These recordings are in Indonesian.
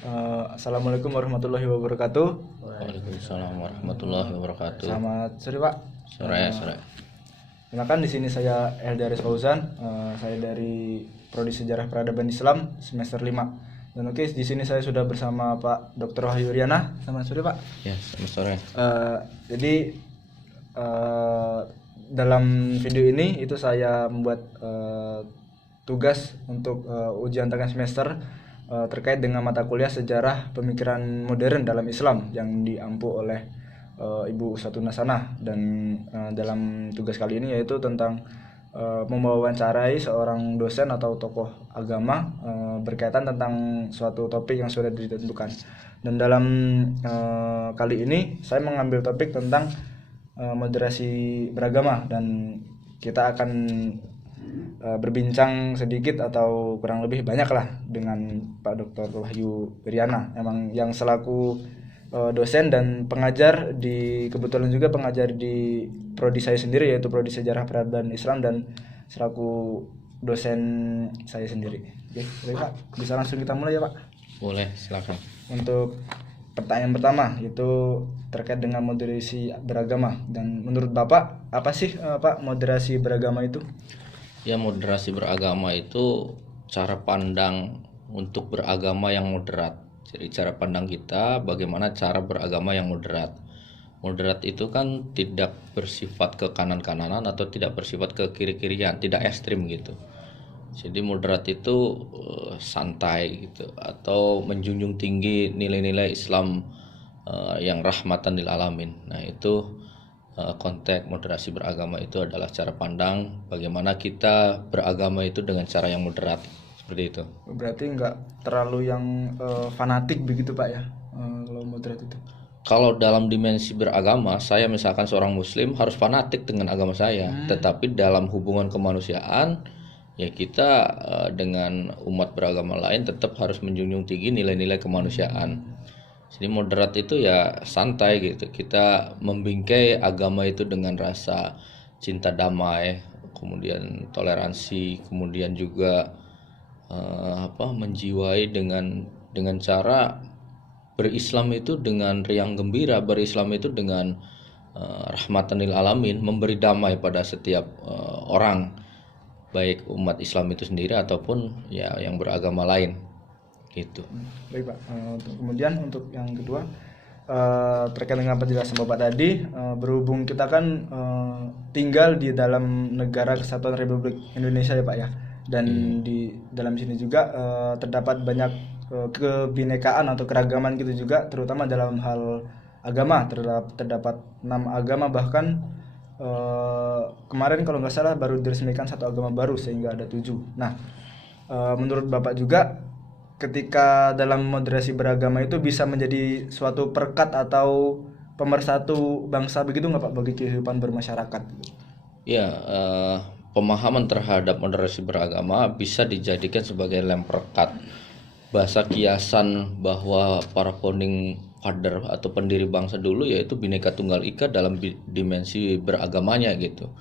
Assalamualaikum warahmatullahi wabarakatuh. Waalaikumsalam warahmatullahi wabarakatuh. Selamat sore Pak. Sore. Kenalkan, di sini saya Eldaris Fauzan. Saya dari Prodi Sejarah Peradaban Islam semester 5. Dan di sini saya sudah bersama Pak Dr. Wahyu Riana. Selamat sore Pak. Ya, selamat sore. Jadi dalam video ini itu saya membuat tugas untuk ujian tengah semester terkait dengan mata kuliah Sejarah Pemikiran Modern dalam Islam yang diampu oleh Ibu Ustadzun Hasanah. Dan dalam tugas kali ini yaitu tentang mewawancarai seorang dosen atau tokoh agama berkaitan tentang suatu topik yang sudah ditentukan. Dan dalam kali ini saya mengambil topik tentang moderasi beragama, dan kita akan berbincang sedikit atau kurang lebih banyak lah dengan Pak Dr. Wahyu Riana, emang yang selaku dosen dan pengajar kebetulan juga pengajar di prodi saya sendiri, yaitu Prodi Sejarah Peradaban Islam, dan selaku dosen saya sendiri. Oke, Pak, bisa langsung kita mulai ya Pak? Boleh, silakan. Untuk pertanyaan pertama itu terkait dengan moderasi beragama, dan menurut Bapak apa sih Pak moderasi beragama itu? Ya, moderasi beragama itu cara pandang untuk beragama yang moderat. Jadi cara pandang kita bagaimana cara beragama yang moderat. Moderat itu kan tidak bersifat ke kanan-kananan atau tidak bersifat ke kiri-kirian, tidak ekstrim gitu. Jadi moderat itu santai gitu, atau menjunjung tinggi nilai-nilai Islam yang rahmatan lil alamin. Nah, itu konteks moderasi beragama itu adalah cara pandang bagaimana kita beragama itu dengan cara yang moderat, seperti itu. Berarti nggak terlalu yang fanatik begitu Pak ya, kalau moderat itu? Kalau dalam dimensi beragama, saya misalkan seorang muslim harus fanatik dengan agama saya, tetapi dalam hubungan kemanusiaan ya kita dengan umat beragama lain tetap harus menjunjung tinggi nilai-nilai kemanusiaan. Jadi moderat itu ya santai gitu. Kita membingkai agama itu dengan rasa cinta damai, kemudian toleransi, kemudian juga menjiwai dengan cara berislam itu dengan riang gembira, berislam itu dengan rahmatan lil alamin, memberi damai pada setiap orang, baik umat Islam itu sendiri ataupun ya yang beragama lain gitu. Baik Pak. Kemudian untuk yang kedua terkait dengan penjelasan Bapak tadi, berhubung kita kan tinggal di dalam negara Kesatuan Republik Indonesia ya Pak ya, dan di dalam sini juga terdapat banyak kebinekaan atau keragaman gitu juga, terutama dalam hal agama. Terdapat 6 agama, bahkan kemarin kalau nggak salah baru diresmikan satu agama baru sehingga ada 7. Nah, menurut Bapak juga ketika dalam moderasi beragama itu bisa menjadi suatu perkat atau pemersatu bangsa begitu nggak Pak, bagi kehidupan bermasyarakat? Ya, pemahaman terhadap moderasi beragama bisa dijadikan sebagai lem perekat, bahasa kiasan bahwa para founding father atau pendiri bangsa dulu yaitu Bhinneka Tunggal Ika dalam dimensi beragamanya gitu.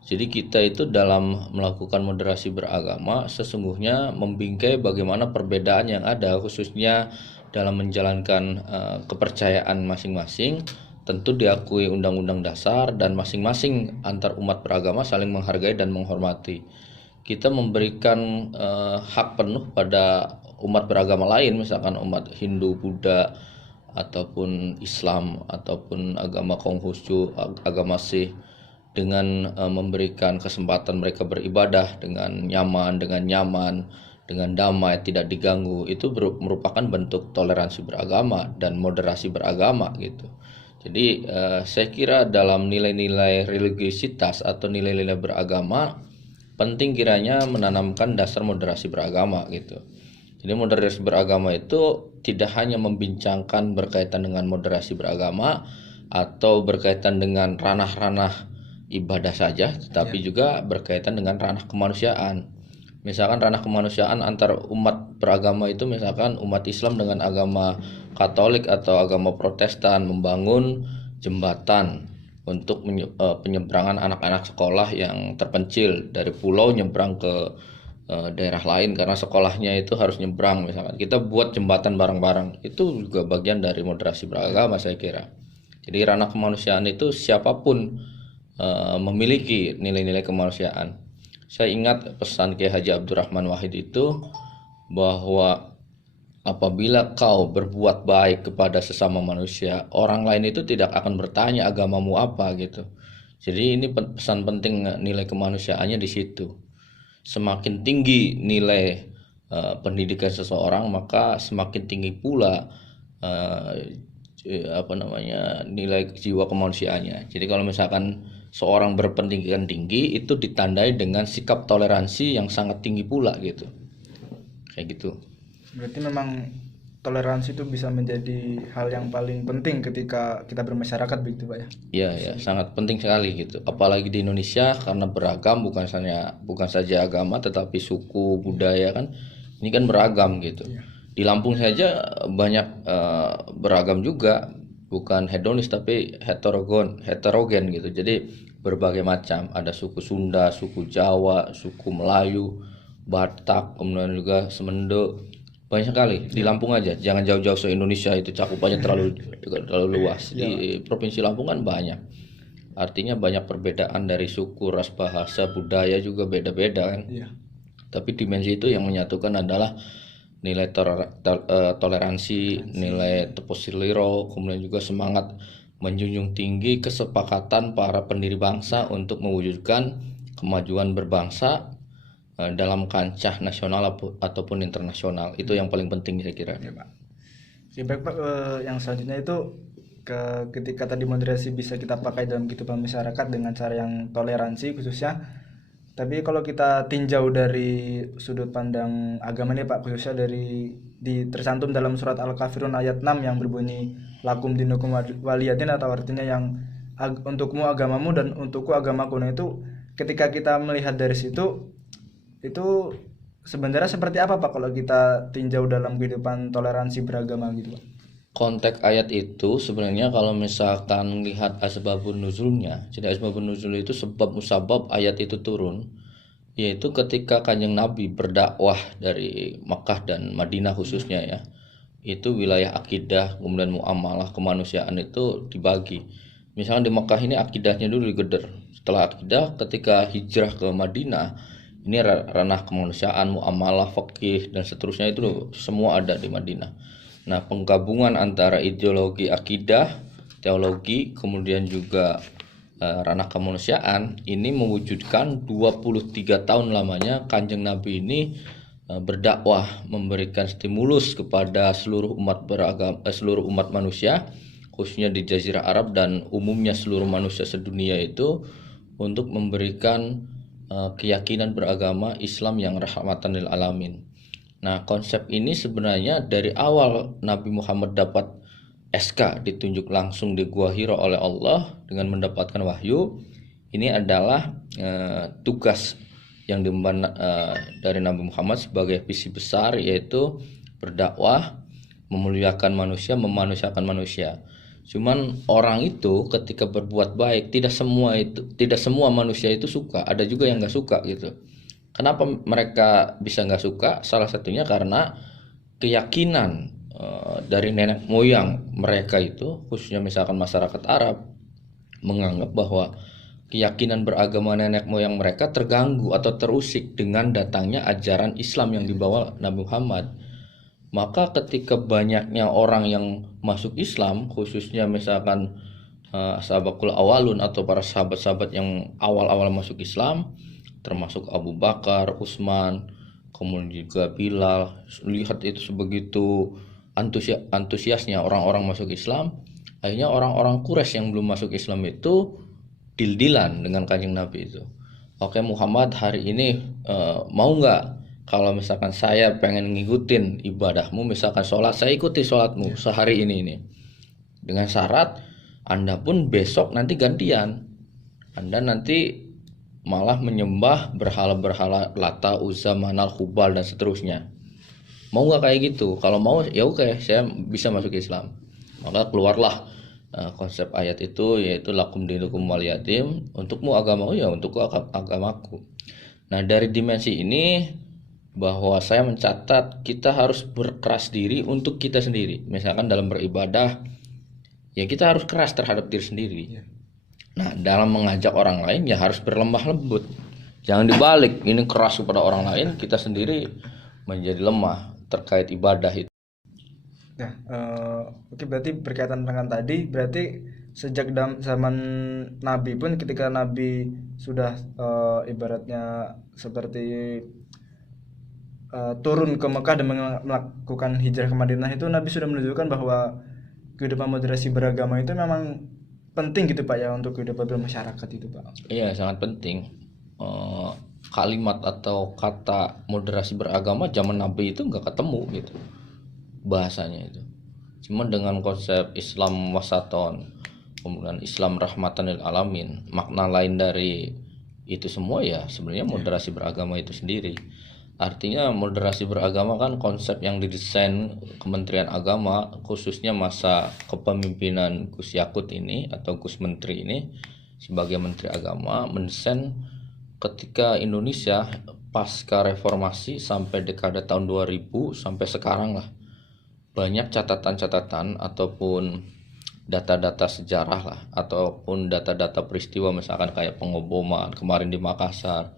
Jadi kita itu dalam melakukan moderasi beragama sesungguhnya membingkai bagaimana perbedaan yang ada, khususnya dalam menjalankan kepercayaan masing-masing. Tentu diakui Undang-Undang Dasar dan masing-masing antar umat beragama saling menghargai dan menghormati. Kita memberikan hak penuh pada umat beragama lain, misalkan umat Hindu, Buddha, ataupun Islam, ataupun agama Konghucu, agama Sikh, dengan memberikan kesempatan mereka beribadah dengan nyaman, dengan damai, tidak diganggu. Itu merupakan bentuk toleransi beragama dan moderasi beragama gitu. Jadi saya kira dalam nilai-nilai religiositas atau nilai-nilai beragama penting kiranya menanamkan dasar moderasi beragama gitu. Jadi moderasi beragama itu tidak hanya membincangkan berkaitan dengan moderasi beragama atau berkaitan dengan ranah-ranah ibadah saja, tetapi juga berkaitan dengan ranah kemanusiaan. Misalkan ranah kemanusiaan antar umat beragama itu, misalkan umat Islam dengan agama Katolik atau agama Protestan membangun jembatan untuk penyeberangan anak-anak sekolah yang terpencil dari pulau nyebrang ke daerah lain karena sekolahnya itu harus nyebrang misalkan. Kita buat jembatan bareng-bareng. Itu juga bagian dari moderasi beragama saya kira. Jadi ranah kemanusiaan itu siapapun memiliki nilai-nilai kemanusiaan. Saya ingat pesan Kiai Haji Abdurrahman Wahid itu bahwa apabila kau berbuat baik kepada sesama manusia, orang lain itu tidak akan bertanya agamamu apa gitu. Jadi ini pesan penting nilai kemanusiaannya di situ. Semakin tinggi nilai pendidikan seseorang, maka semakin tinggi pula nilai jiwa kemanusiaannya. Jadi kalau misalkan seorang berpendidikan tinggi itu ditandai dengan sikap toleransi yang sangat tinggi pula gitu. Kayak gitu. Berarti memang toleransi itu bisa menjadi hal yang paling penting ketika kita bermasyarakat begitu Pak ya? Iya ya, sangat penting sekali gitu. Apalagi di Indonesia karena beragam bukan saja agama tetapi suku, budaya kan. Ini kan beragam gitu. Ya. Di Lampung saja banyak beragam juga, bukan hedonis tapi heterogen gitu. Jadi berbagai macam. Ada suku Sunda, suku Jawa, suku Melayu, Batak, kemudian juga Semendo. Banyak sekali di Lampung aja, jangan jauh-jauh se-Indonesia itu cakupannya terlalu luas. Di Provinsi Lampung kan banyak. Artinya banyak perbedaan dari suku, ras, bahasa, budaya juga beda-beda kan. Ya. Tapi dimensi itu yang menyatukan adalah nilai toleransi, nilai tepus liro, kemudian juga semangat menjunjung tinggi kesepakatan para pendiri bangsa untuk mewujudkan kemajuan berbangsa dalam kancah nasional ataupun internasional. Itu yang paling penting saya kira. Ya, Pak. Baik Pak, yang selanjutnya itu ketika tadi moderasi bisa kita pakai dalam kehidupan masyarakat dengan cara yang toleransi khususnya. Tapi kalau kita tinjau dari sudut pandang agama nih Pak, khususnya tercantum dalam surat Al-Kafirun ayat 6 yang berbunyi lakum dinukum waliyatin, atau artinya yang untukmu agamamu dan untukku agamaku. Nah itu ketika kita melihat dari situ, itu sebenarnya seperti apa Pak kalau kita tinjau dalam kehidupan toleransi beragama gitu Pak? Konteks ayat itu sebenarnya kalau misalkan lihat asbabun nuzulnya, jadi asbabun nuzul itu sebab musabab ayat itu turun, yaitu ketika Kanjeng Nabi berdakwah dari Makkah dan Madinah khususnya ya, itu wilayah akidah kemudian muamalah kemanusiaan itu dibagi. Misalnya di Makkah ini akidahnya dulu digeder, setelah akidah ketika hijrah ke Madinah ini ranah kemanusiaan, muamalah, fikih dan seterusnya itu semua ada di Madinah. Nah, penggabungan antara ideologi akidah, teologi, kemudian juga ranah kemanusiaan ini mewujudkan 23 tahun lamanya Kanjeng Nabi ini berdakwah, memberikan stimulus kepada seluruh umat manusia, khususnya di Jazirah Arab dan umumnya seluruh manusia sedunia itu untuk memberikan keyakinan beragama Islam yang rahmatan lil alamin. Nah, konsep ini sebenarnya dari awal Nabi Muhammad dapat SK ditunjuk langsung di Gua Hira oleh Allah dengan mendapatkan wahyu. Ini adalah tugas yang diemban dari Nabi Muhammad sebagai visi besar, yaitu berdakwah, memuliakan manusia, memanusiakan manusia. Cuman orang itu ketika berbuat baik tidak semua manusia itu suka, ada juga yang nggak suka gitu. Kenapa mereka bisa nggak suka? Salah satunya karena keyakinan dari nenek moyang mereka itu, khususnya misalkan masyarakat Arab, menganggap bahwa keyakinan beragama nenek moyang mereka terganggu atau terusik dengan datangnya ajaran Islam yang dibawa Nabi Muhammad. Maka ketika banyaknya orang yang masuk Islam, khususnya misalkan sahabakul awalun atau para sahabat-sahabat yang awal-awal masuk Islam, termasuk Abu Bakar, Utsman, kemudian juga Bilal, lihat itu sebegitu antusiasnya orang-orang masuk Islam. Akhirnya orang-orang Quraisy yang belum masuk Islam itu deal-dealan dengan Kanjeng Nabi itu. Oke Muhammad, hari ini mau nggak? Kalau misalkan saya pengen ngikutin ibadahmu, misalkan sholat, saya ikuti sholatmu sehari ini. Dengan syarat Anda pun besok nanti gantian. Anda nanti malah menyembah berhala-berhala Lata, Uzza, Manal, Hubal dan seterusnya. Mau nggak kayak gitu? Kalau mau ya oke, saya bisa masuk Islam. Maka keluarlah konsep ayat itu, yaitu lakum dinukum waliyatim, untukmu agamamu ya untukku agamaku. Nah dari dimensi ini bahwa saya mencatat kita harus berkeras diri untuk kita sendiri. Misalkan dalam beribadah, ya kita harus keras terhadap diri sendiri. Nah, dalam mengajak orang lain ya harus berlemah lembut. Jangan dibalik, ini keras kepada orang lain, kita sendiri menjadi lemah terkait ibadah itu. Nah, oke, berarti berkaitan dengan tadi, berarti sejak zaman Nabi pun, ketika Nabi sudah ibaratnya seperti turun ke Mekah dan melakukan hijrah ke Madinah, itu Nabi sudah menunjukkan bahwa kehidupan moderasi beragama itu memang penting gitu Pak ya, untuk kehidupan bermasyarakat itu Pak. Iya, sangat penting. Kalimat atau kata moderasi beragama zaman Nabi itu nggak ketemu gitu bahasanya itu. Cuma dengan konsep Islam wasaton, kemudian Islam rahmatan lil alamin, makna lain dari itu semua ya sebenarnya moderasi beragama itu sendiri. Artinya moderasi beragama kan konsep yang didesain Kementerian Agama, khususnya masa kepemimpinan Gus Yakut ini atau Gus Menteri ini sebagai Menteri Agama, mendesain ketika Indonesia pasca reformasi sampai dekade tahun 2000 sampai sekarang lah, banyak catatan-catatan ataupun data-data sejarah lah, ataupun data-data peristiwa misalkan kayak pengoboman kemarin di Makassar,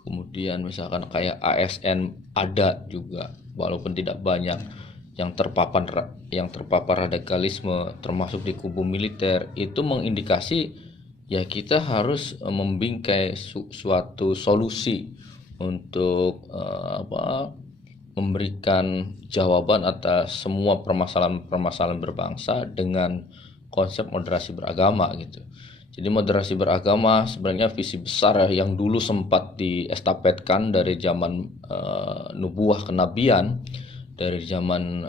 kemudian misalkan kayak ASN ada juga walaupun tidak banyak yang terpapar radikalisme termasuk di kubu militer, itu mengindikasi ya kita harus membingkai suatu solusi untuk memberikan jawaban atas semua permasalahan berbangsa dengan konsep moderasi beragama gitu. Jadi moderasi beragama sebenarnya visi besar yang dulu sempat diestafetkan dari zaman nubuah kenabian, dari zaman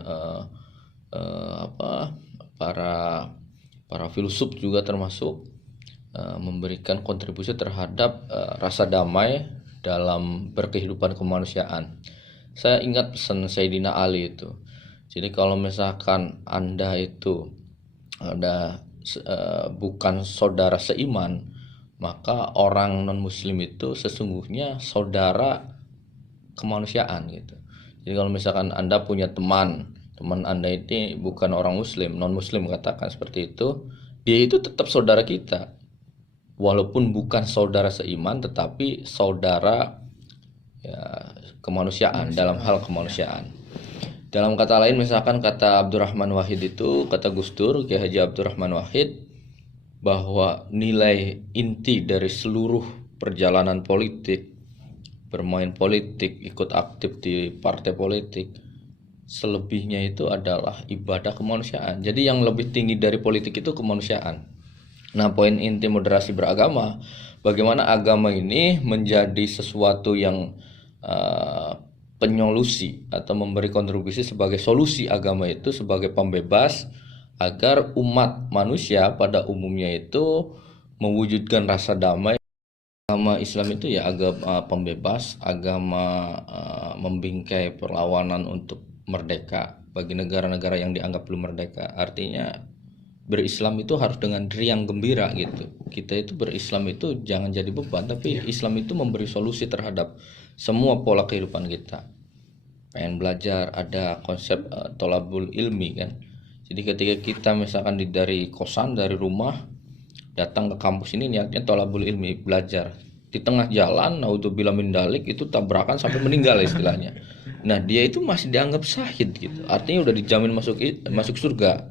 para filsuf juga termasuk memberikan kontribusi terhadap rasa damai dalam berkehidupan kemanusiaan. Saya ingat pesan Sayyidina Ali itu. Jadi kalau misalkan Anda itu bukan saudara seiman, maka orang non muslim itu sesungguhnya saudara kemanusiaan gitu. Jadi kalau misalkan Anda punya teman Anda ini bukan orang muslim, non muslim katakan seperti itu, dia itu tetap saudara kita, walaupun bukan saudara seiman tetapi saudara ya, kemanusiaan dalam hal kemanusiaan. Dalam kata lain, misalkan kata Abdurrahman Wahid itu, kata Gus Dur, Kiai Haji Abdurrahman Wahid, bahwa nilai inti dari seluruh perjalanan politik, bermain politik, ikut aktif di partai politik, selebihnya itu adalah ibadah kemanusiaan. Jadi yang lebih tinggi dari politik itu kemanusiaan. Nah, poin inti moderasi beragama, bagaimana agama ini menjadi sesuatu yang penyolusi atau memberi kontribusi sebagai solusi agama itu sebagai pembebas agar umat manusia pada umumnya itu mewujudkan rasa damai. Agama Islam itu ya agama pembebas, agama membingkai perlawanan untuk merdeka bagi negara-negara yang dianggap belum merdeka. Artinya berislam itu harus dengan riang gembira gitu. Kita itu berislam itu jangan jadi beban, tapi Islam itu memberi solusi terhadap semua pola kehidupan kita. Pengen belajar, ada konsep tolabul ilmi kan. Jadi ketika kita misalkan dari kosan, dari rumah datang ke kampus ini, niatnya tolabul ilmi, belajar. Di tengah jalan, naudzubillah min dalik, itu tabrakan sampai meninggal istilahnya. Nah, dia itu masih dianggap syahid gitu. Artinya udah dijamin masuk surga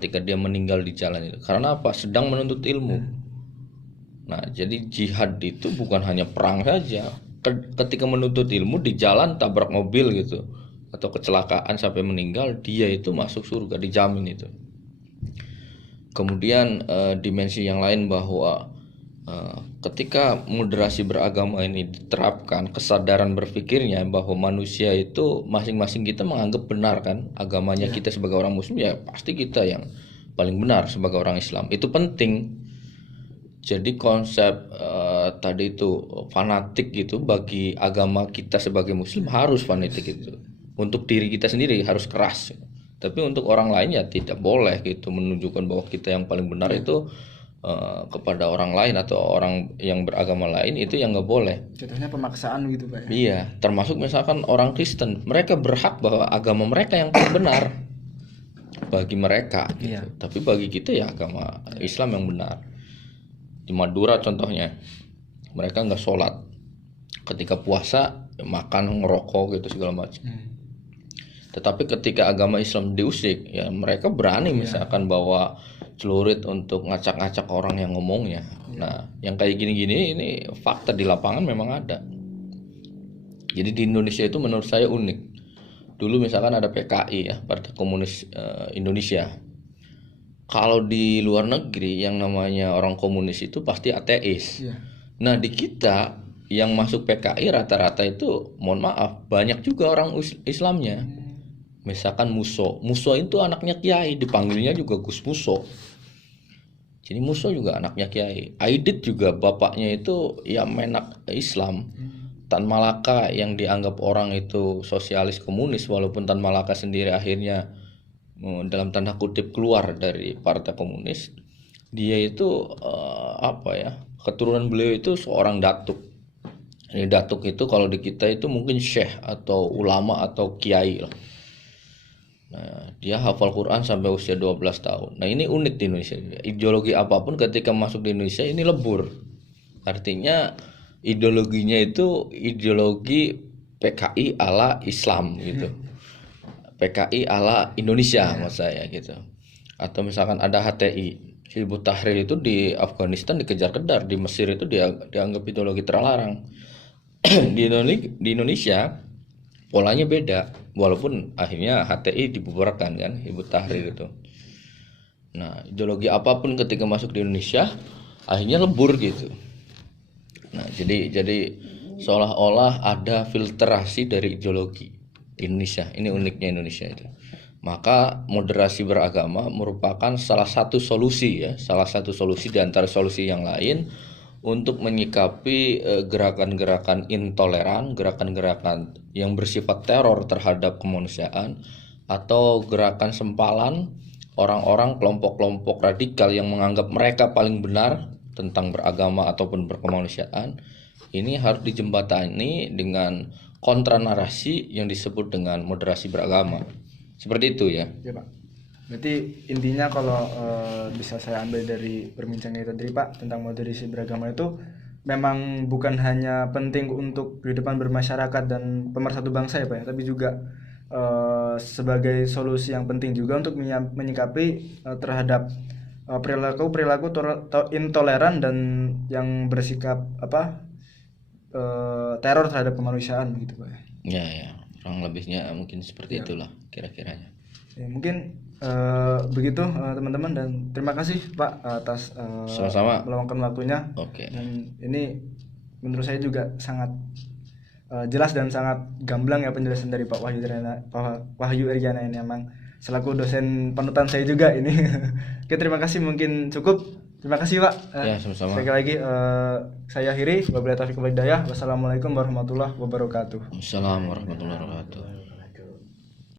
ketika dia meninggal di jalan itu. Karena apa? Sedang menuntut ilmu. Nah, jadi jihad itu bukan hanya perang saja. Ketika menuntut ilmu di jalan tabrak mobil gitu atau kecelakaan sampai meninggal, dia itu masuk surga, dijamin itu. Kemudian dimensi yang lain bahwa ketika moderasi beragama ini diterapkan, kesadaran berpikirnya bahwa manusia itu masing-masing kita menganggap benar kan agamanya, kita sebagai orang muslim ya pasti kita yang paling benar sebagai orang Islam, itu penting. Jadi konsep tadi itu fanatik gitu bagi agama kita sebagai muslim harus fanatik itu. Untuk diri kita sendiri harus keras. Tapi untuk orang lain ya tidak boleh gitu menunjukkan bahwa kita yang paling benar itu kepada orang lain atau orang yang beragama lain, itu yang nggak boleh. Contohnya pemaksaan gitu Pak ya. Iya, termasuk misalkan orang Kristen, mereka berhak bahwa agama mereka yang paling benar bagi mereka gitu. Iya. Tapi bagi kita ya agama Islam yang benar. Di Madura contohnya, mereka nggak sholat, ketika puasa ya makan, ngerokok gitu segala macam. Tetapi ketika agama Islam diusik, ya mereka berani misalkan bawa celurit untuk ngacak-ngacak orang yang ngomongnya. Nah, yang kayak gini-gini ini fakta di lapangan memang ada. Jadi di Indonesia itu menurut saya unik. Dulu misalkan ada PKI ya, Partai Komunis Indonesia. Kalau di luar negeri yang namanya orang komunis itu pasti ateis. Iya. Nah, di kita yang masuk PKI rata-rata itu, mohon maaf, banyak juga orang Islamnya. Misalkan Muso itu anaknya Kiai, dipanggilnya juga Gus Muso. Jadi Muso juga anaknya Kiai. Aidit juga bapaknya itu ya menak Islam. Tan Malaka yang dianggap orang itu sosialis komunis, walaupun Tan Malaka sendiri akhirnya dalam tanda kutip keluar dari Partai Komunis. Dia itu keturunan beliau itu seorang datuk. Ini datuk itu kalau di kita itu mungkin syekh atau ulama atau kiai lah. Nah, dia hafal Quran sampai usia 12 tahun. Nah, ini unik di Indonesia. Ideologi apapun ketika masuk di Indonesia ini lebur. Artinya ideologinya itu ideologi PKI ala Islam gitu. PKI ala Indonesia maksud saya gitu. Atau misalkan ada HTI, Hizbut Tahrir itu di Afghanistan dikejar-kejar, di Mesir itu dianggap ideologi terlarang. Di Indonesia polanya beda, walaupun akhirnya HTI dibubarkan kan, Hizbut Tahrir itu. Nah, ideologi apapun ketika masuk di Indonesia akhirnya lebur gitu. Nah, jadi seolah-olah ada filtrasi dari ideologi di Indonesia. Ini uniknya Indonesia itu. Maka moderasi beragama merupakan salah satu solusi di antara solusi yang lain untuk menyikapi gerakan-gerakan intoleran, gerakan-gerakan yang bersifat teror terhadap kemanusiaan, atau gerakan sempalan orang-orang kelompok-kelompok radikal yang menganggap mereka paling benar tentang beragama ataupun berkemanusiaan. Ini harus dijembatani dengan kontra narasi yang disebut dengan moderasi beragama. Seperti itu ya. Ya Pak. Berarti intinya kalau bisa saya ambil dari perbincangan kita tadi Pak tentang moderasi beragama itu memang bukan hanya penting untuk kehidupan bermasyarakat dan pemersatu bangsa ya Pak ya, tapi juga sebagai solusi yang penting juga untuk menyikapi terhadap perilaku intoleran dan yang bersikap teror terhadap kemanusiaan gitu Pak. Ya, kurang lebihnya mungkin seperti itulah kira-kiranya. Ya, mungkin begitu teman-teman, dan terima kasih Pak atas Sama-sama meluangkan waktunya. Oke. Dan ini menurut saya juga sangat jelas dan sangat gamblang ya penjelasan dari Pak Wahyu Iriana ini, emang selaku dosen panutan saya juga ini. Oke, terima kasih, mungkin cukup. Terima kasih Pak. Ya, sama-sama. Sekali lagi saya akhiri. Wabillahi taufiq wal hidayah. Wassalamualaikum warahmatullahi wabarakatuh. Assalamualaikum warahmatullahi wabarakatuh.